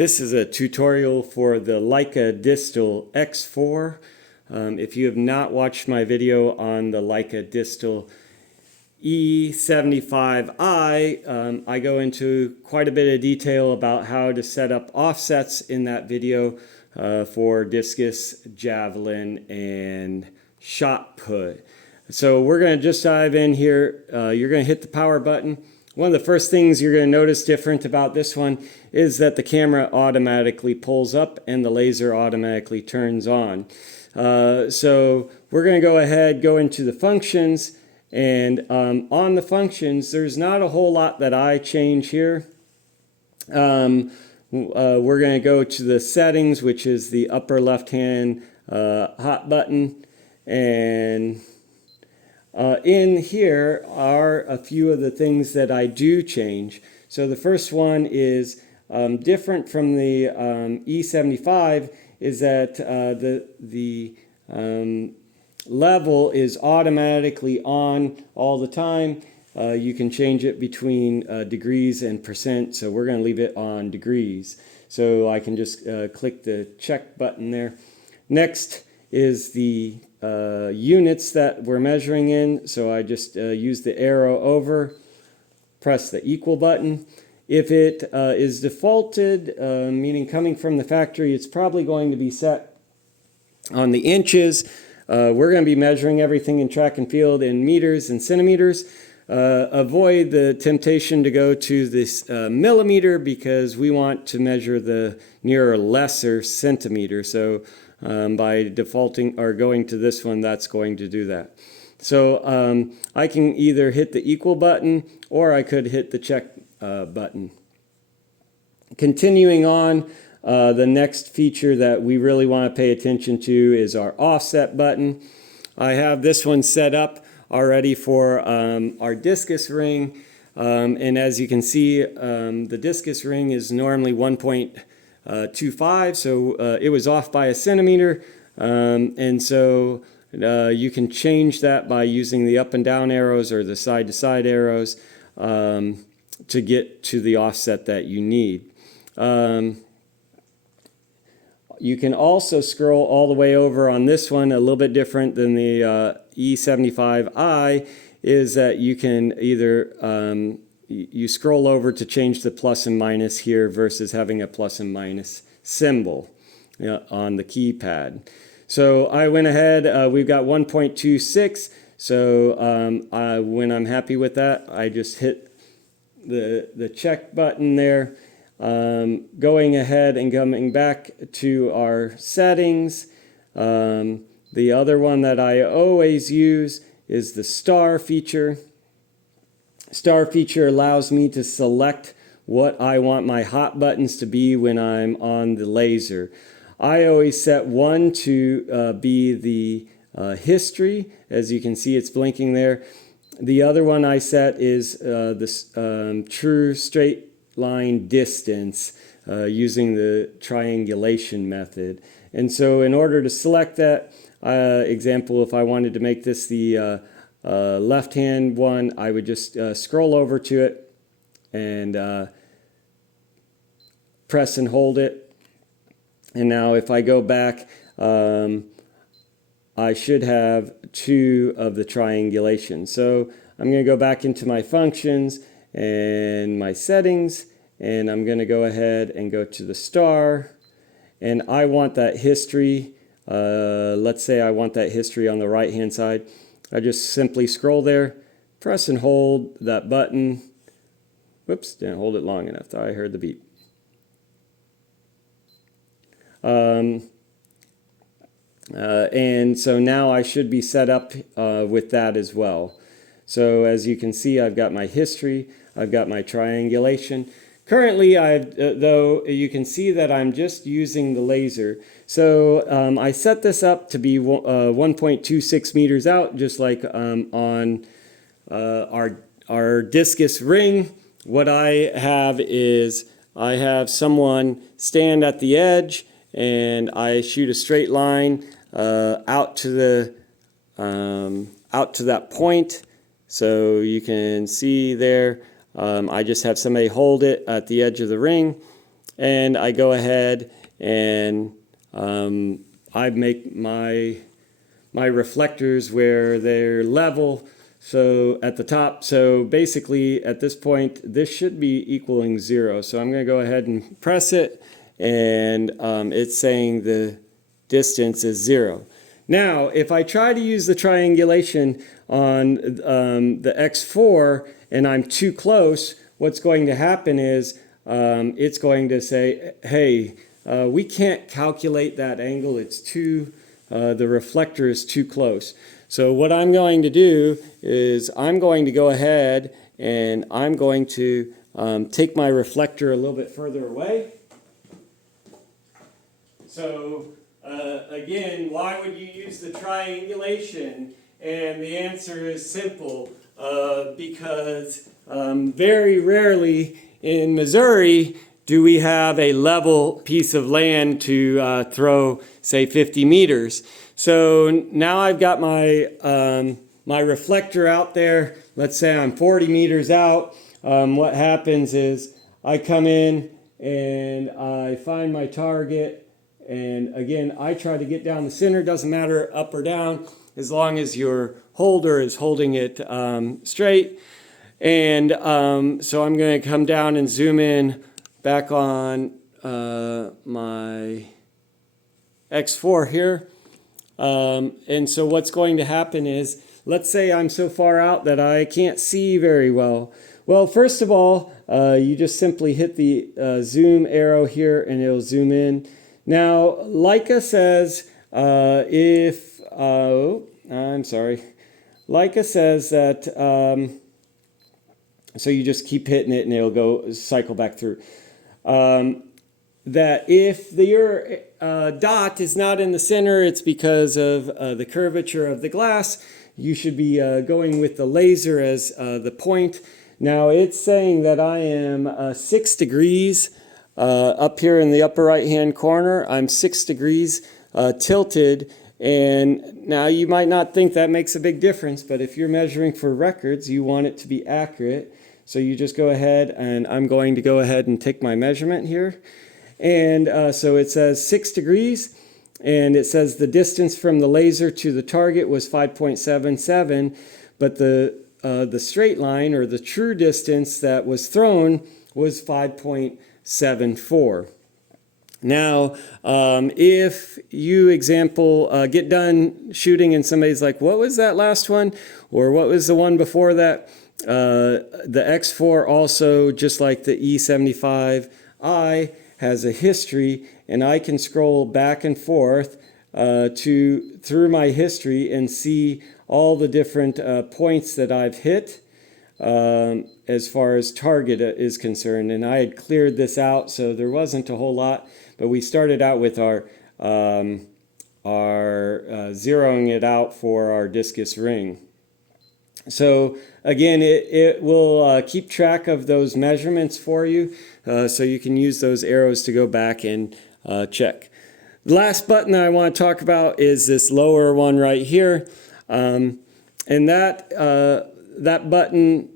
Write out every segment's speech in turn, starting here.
This is a tutorial for the Leica Disto X4. If you have not watched my video on the Leica Disto E7500i, I go into quite a bit of detail about how to set up offsets in that video for Discus, Javelin, and shot put. So we're going to just dive in here. You're going to hit the power button. One of the first things you're going to notice different about this one is that the camera automatically pulls up and the laser automatically turns on. So we're going to go ahead, go into the functions, and on the functions there's not a whole lot that I change here. We're going to go to the settings, which is the upper left hand hot button, and in here are a few of the things that I do change. So the first one is different from the E75 is that the level is automatically on all the time. You can change it between degrees and percent, so we're going to leave it on degrees. So I can just click the check button there. Next is the units that we're measuring in, so I just use the arrow over, press the equal button. If it is defaulted, meaning coming from the factory, it's probably going to be set on the inches. We're going to be measuring everything in track and field in meters and centimeters. Avoid the temptation to go to this millimeter, because we want to measure the nearer lesser centimeter. So by defaulting or going to this one, that's going to do that. So I can either hit the equal button or I could hit the check button. Continuing on, the next feature that we really want to pay attention to is our offset button. I have this one set up already for our discus ring, and as you can see, the discus ring is normally 1.25, so it was off by a centimeter, and so you can change that by using the up and down arrows or the side to side arrows to get to the offset that you need. You can also scroll all the way over on this one. A little bit different than the E75i is that you can either you scroll over to change the plus and minus here versus having a plus and minus symbol on the keypad. So I went ahead, we've got 1.26, so when I'm happy with that, I just hit the check button there. Going ahead and coming back to our settings, the other one that I always use is the star feature. Star feature allows me to select what I want my hot buttons to be when I'm on the laser. I always set one to be the history. As you can see, it's blinking there. The other one I set is the true straight line distance using the triangulation method. And so in order to select that, example, if I wanted to make this the left hand one, I would just scroll over to it and press and hold it. And now if I go back, I should have two of the triangulation. So I'm going to go back into my functions and my settings, and I'm going to go ahead and go to the star, and I want that history. Let's say I want that history on the right hand side. I just simply scroll there, press and hold that button. Whoops, didn't hold it long enough. I heard the beep. And so now I should be set up with that as well. So as you can see, I've got my history, I've got my triangulation. Currently, though, you can see that I'm just using the laser. So I set this up to be 1.26 meters out, just like on our discus ring. What I have is I have someone stand at the edge, and I shoot a straight line out to that point. So you can see there, I just have somebody hold it at the edge of the ring, and I go ahead and I make my reflectors where they're level, so at the top. So basically at this point this should be equaling 0. So I'm going to go ahead and press it, and it's saying the distance is 0. Now if I try to use the triangulation on the X4 and I'm too close, what's going to happen is it's going to say, hey, we can't calculate that angle, it's too the reflector is too close. So what I'm going to do is I'm going to go ahead and I'm going to take my reflector a little bit further away. So again, why would you use the triangulation? And the answer is simple, because very rarely in Missouri do we have a level piece of land to throw, say, 50 meters. So now I've got my, my reflector out there. Let's say I'm 40 meters out. What happens is I come in and I find my target. And again, I try to get down the center. Doesn't matter up or down, as long as your holder is holding it straight. And so I'm going to come down and zoom in back on my X4 here. And so what's going to happen is, let's say I'm so far out that I can't see very well. Well, first of all, you just simply hit the zoom arrow here and it'll zoom in. Now, Leica says Leica says that, so you just keep hitting it and it'll go cycle back through. That if your dot is not in the center, it's because of the curvature of the glass. You should be going with the laser as the point. Now it's saying that I am 6 degrees up here in the upper right hand corner. I'm 6 degrees tilted, and now you might not think that makes a big difference, but if you're measuring for records, you want it to be accurate. So you just go ahead, and I'm going to go ahead and take my measurement here. And so it says 6 degrees, and it says the distance from the laser to the target was 5.77, but the straight line, or the true distance that was thrown, was 5.74. Now, if you, example, get done shooting and somebody's like, what was that last one? Or what was the one before that? The X4 also, just like the E75i, has a history, and I can scroll back and forth through my history and see all the different points that I've hit as far as target is concerned. And I had cleared this out, so there wasn't a whole lot, but we started out with our zeroing it out for our discus ring. So again, it will keep track of those measurements for you, so you can use those arrows to go back and check. The last button that I want to talk about is this lower one right here, and that button,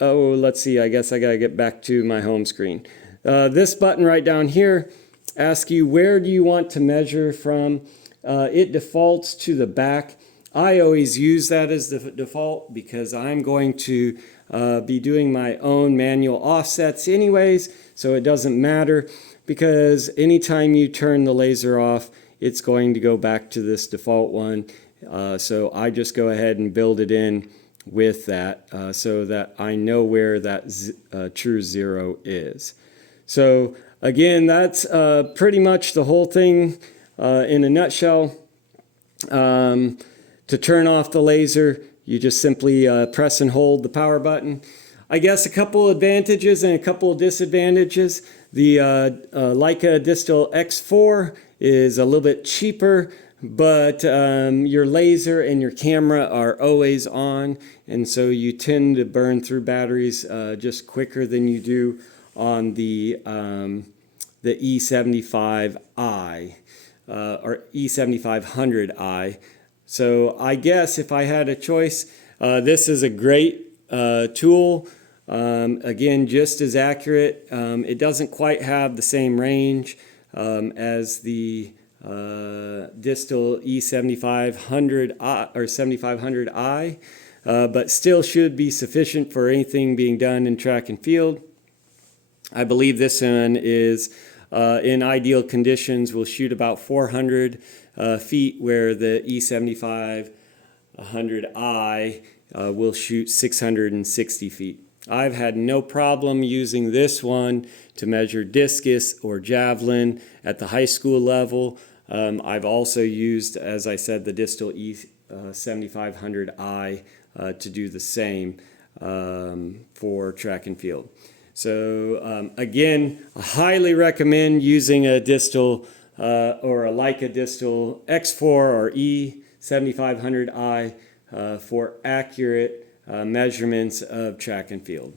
oh, let's see, I guess I got to get back to my home screen. This button right down here asks you, where do you want to measure from? It defaults to the back. I always use that as the default because I'm going to be doing my own manual offsets anyways, so it doesn't matter, because anytime you turn the laser off, it's going to go back to this default one. So I just go ahead and build it in with that so that I know where that true zero is. So again, that's pretty much the whole thing in a nutshell. To turn off the laser, you just simply press and hold the power button. I guess a couple advantages and a couple of disadvantages. The Leica Disto X4 is a little bit cheaper, but your laser and your camera are always on, and so you tend to burn through batteries just quicker than you do on the E75i or E7500i. So I guess if I had a choice, this is a great tool Again, just as accurate. It doesn't quite have the same range as the Distal E7500i or 7500i, but still should be sufficient for anything being done in track and field. I believe this one is in ideal conditions will shoot about 400 feet, where the E7500i will shoot 660 feet. I've had no problem using this one to measure Discus or Javelin at the high school level. I've also used, as I said, the Distal E7500i to do the same for track and field. So again, I highly recommend using a Distal or a Leica Distal X4 or E7500i for accurate measurements of track and field.